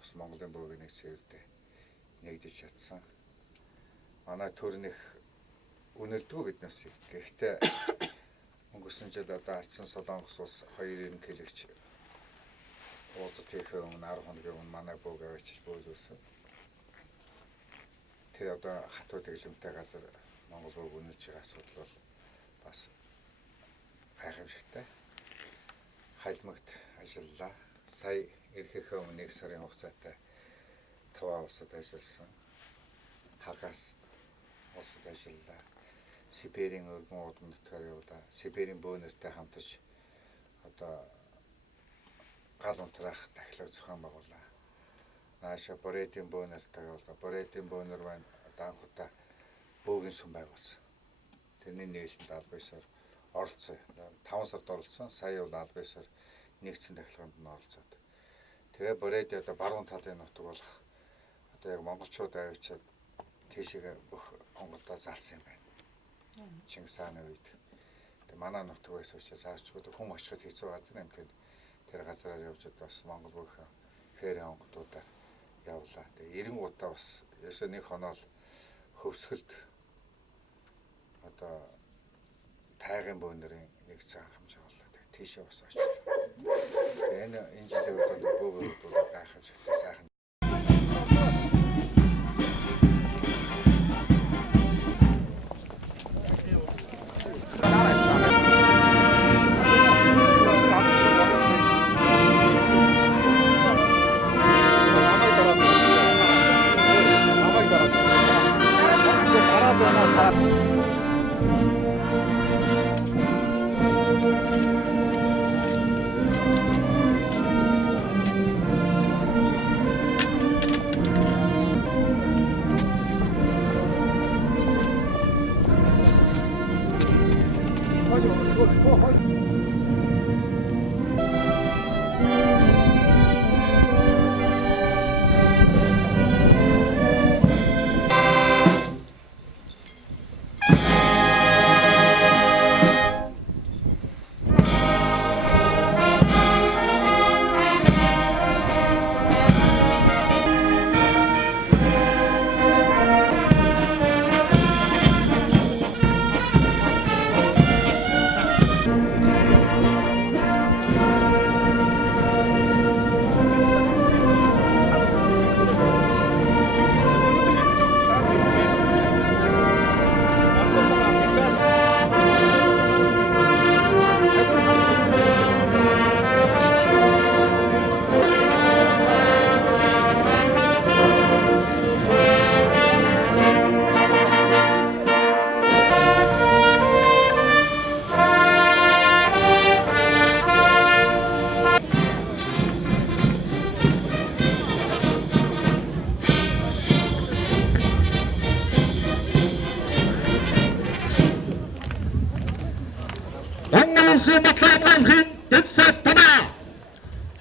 бас Монголын бөөгийн нэг цэвэрдээ нэгдэж чадсан. Манай төрнөх үнэлдэггүй биднээс. Гэхдээ өнгөрсөн жил одоо Ардсан Солонгос улс 2 ерөнхийлөгч уулзалт хийхээ өмнө 10 хоногийн өмнө манай бөөг авчиж бөөлүүлсэн. Тэр одоо хатуу дэглэмтэй газар Монгол бөөг үнэлж байгаа асуудал бол бас гайхамшигтай. Хайлмагт ажиллалаа. Сая ирэхээ өмнө 1 сарын хугацаатай Туваа улсад ажилласан. Хагас улсад ажиллалаа. Сибирийн өргөн удам нутгаар явлаа. Сибирийн бөөнөртэй хамтарч одоо гал унтраах тахилга зохион байгууллаа. Нааша Боредийн бөөнөртэй явлаа. Боредийн бөөнөр маань одоо анх удаа бөөгийн сүм байгуулсан. Тэрний нээлттэй аль биесээр оролцсон. 5 сард оролцсон. Сая бол аль биесээр нэгдсэн тахилгаанд нь оролцоод. Тэгээ Бореди одоо баруун талын нутаг болох одоо яг монголчууд авчиад тийшээ бүх Монголдо залсан юм байна. Чингис хааны үед. Тэгээ манай нутаг байсан учраас аашчууд хүм очиход хэцүү газар юм тэгээд тэр газараар явж бас Монгол бүх хээрийн онгодуудаар явлаа. Тэгээ 90 удаа бас ерөөсөө нэг хоноод хөвсгөлд одоо тайгын бөөнөрийн нэгдсэн арга хэмжээ боллоо. Тэгээ тийшээ бас очлоо. Тэгээ энэ жилийн үед бол бөөгүүд бол гайхамшигтай сайхан. Матламын дэвсэт танаа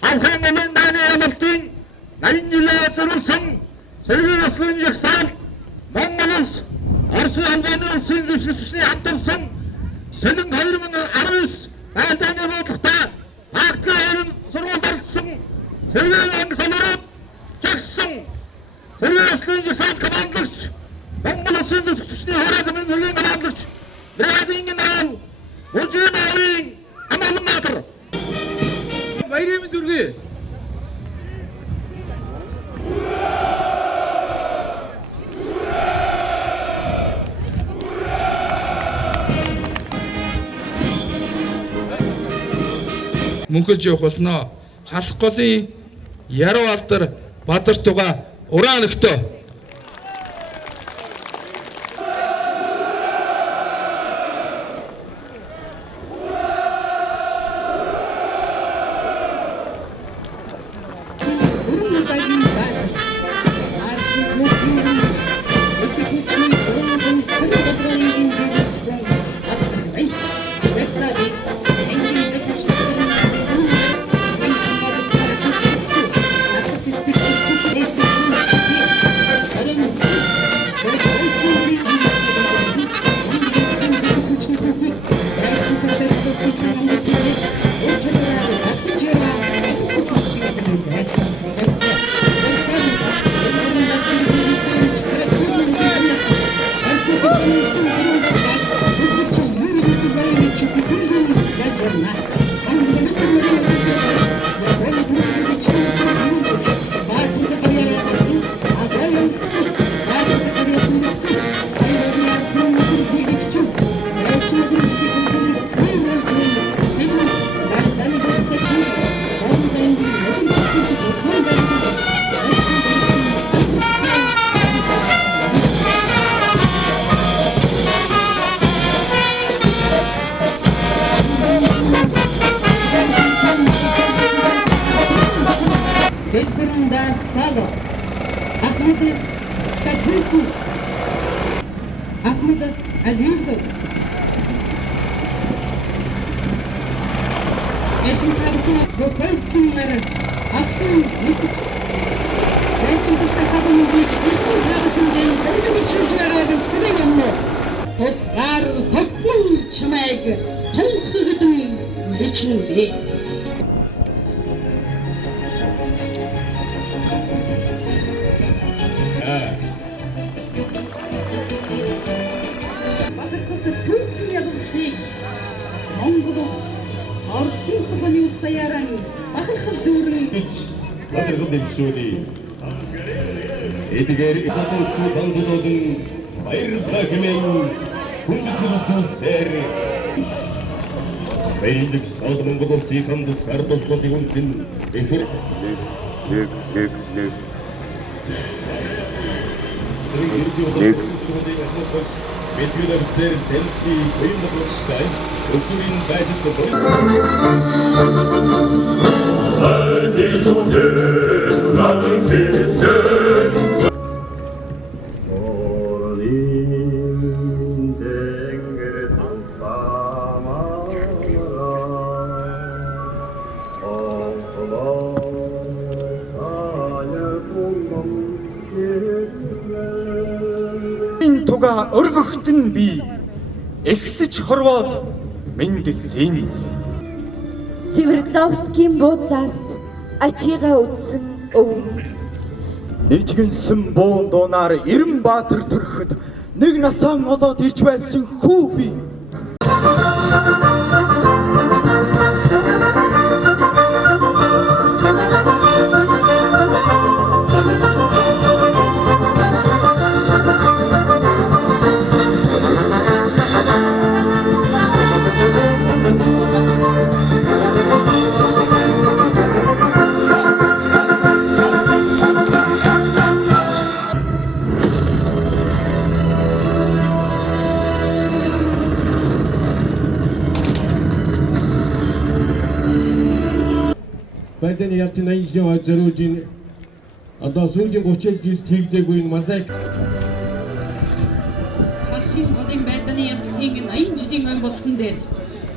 алхам өмнө даны амлалтын 80 жилээр зориулсан Сэргээн ёслолын жагсаалд Монгол улс Орос Албаны улсын зөвшөөрсөний хамтарсан Сэлэн 2019 айлдааны бодлоготой практикийн сургуульд оролцсон Сэргээн анги самураад жагссан Сэргээн ёслолын жагсаалд командлагч Монгол улсын зөвшөөрсөний хороо замын зөвлөлийн командлагч бригадын генерал Ужимавын Амалматар Баярын дүргээ мөнхөж явах болно. Халах голын яруу алдар Бадарtuга ураан өгтөө. Belgranda Salo, Ahmed Statuti, Ahmed Azizov, Ekin Tabutu, Gopalkinler, Aslan Mesut, Belçin'de kadının ilkin tarafından onun üçüncülerin kuleyenli, Oscar Toktun Çimek, Tonsuğudun içinde. Bakırkıtı Türkiye'nin değil, Mongolos, Orsun Kıbani Ustayaran, Bakırkıt Dürün. Bakırkıt Demşudi. Edigeri İtakoçu Bandudodun, Bayırızda Kemen, Kundukulutu Seri. Beylik Sağdı Mongolos yıkandı Sartos'ta Digunsin, Efir. Metüler ser tempi koyun da borçtay, usulün bacıtlı Hadi soğuk lan gitsin. Orin denge tutmama, Oğla sağya bulmam Туга өргөхтөн би эхлэж хорвоод мэндэлсэн. Свердловскийн буудлаас ачигаа үдсэн өв. Нэгтгэнсэн буун дуунаар Эренбаатар төрөхөд нэг насаан олоод ирж байсан хүү би. Байданы ялтын 80 жилийн хойд зориулж одоо сүүлийн 30 жил тэгдэггүй энэ мозаик Хашийн холын байданы ялтын 80 жилийн ой болсон дээр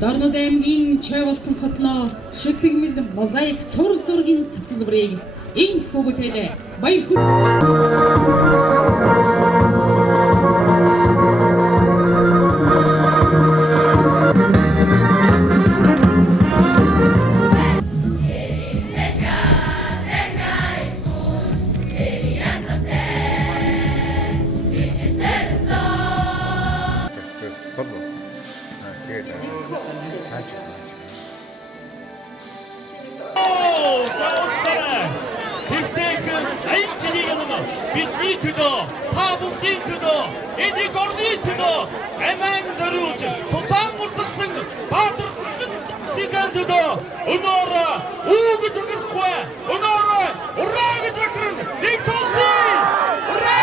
Дорнод аймгийн чой болсон хотноо шигтгэмэл мозаик сур зургийн цогцлбарыг энэ хөвгөлөө баяр бидний төлөө та бүхний төлөө энийг орны төлөө амин зориулж тусаан урсгасан баатар бүхэн төлөө өнөөрөө үү гэж бахархгүй өнөөрөө ураа гэж бахарна нэг сонсъё ураа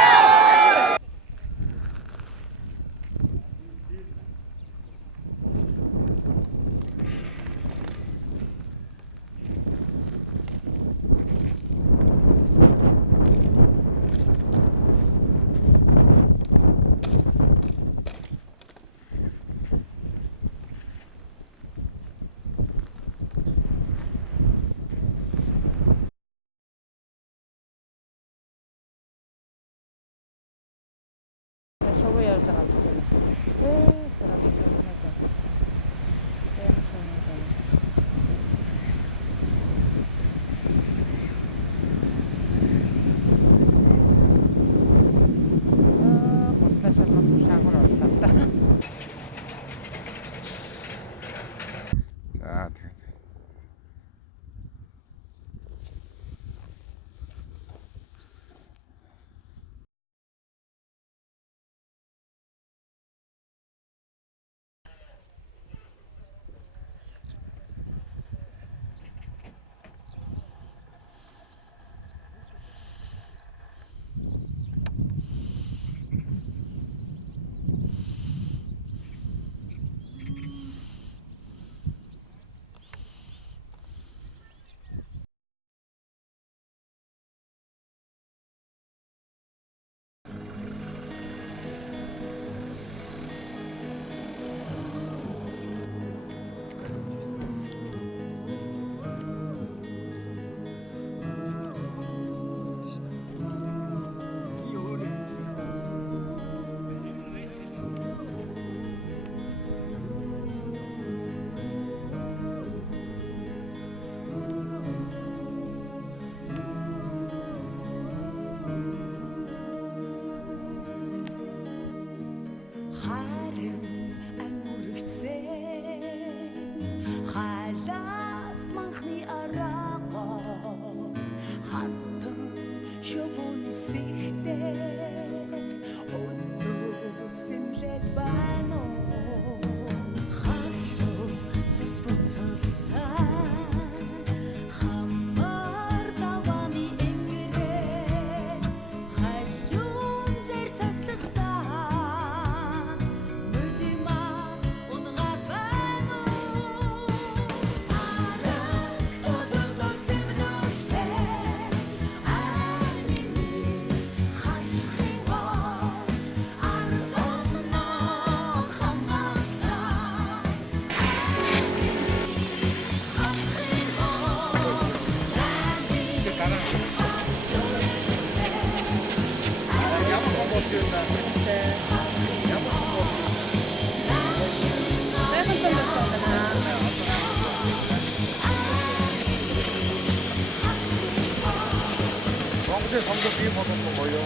Бүгдээ сонгоод ийм болгохгүй гоё.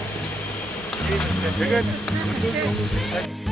Тэгээд өдөөний хүмүүс цаг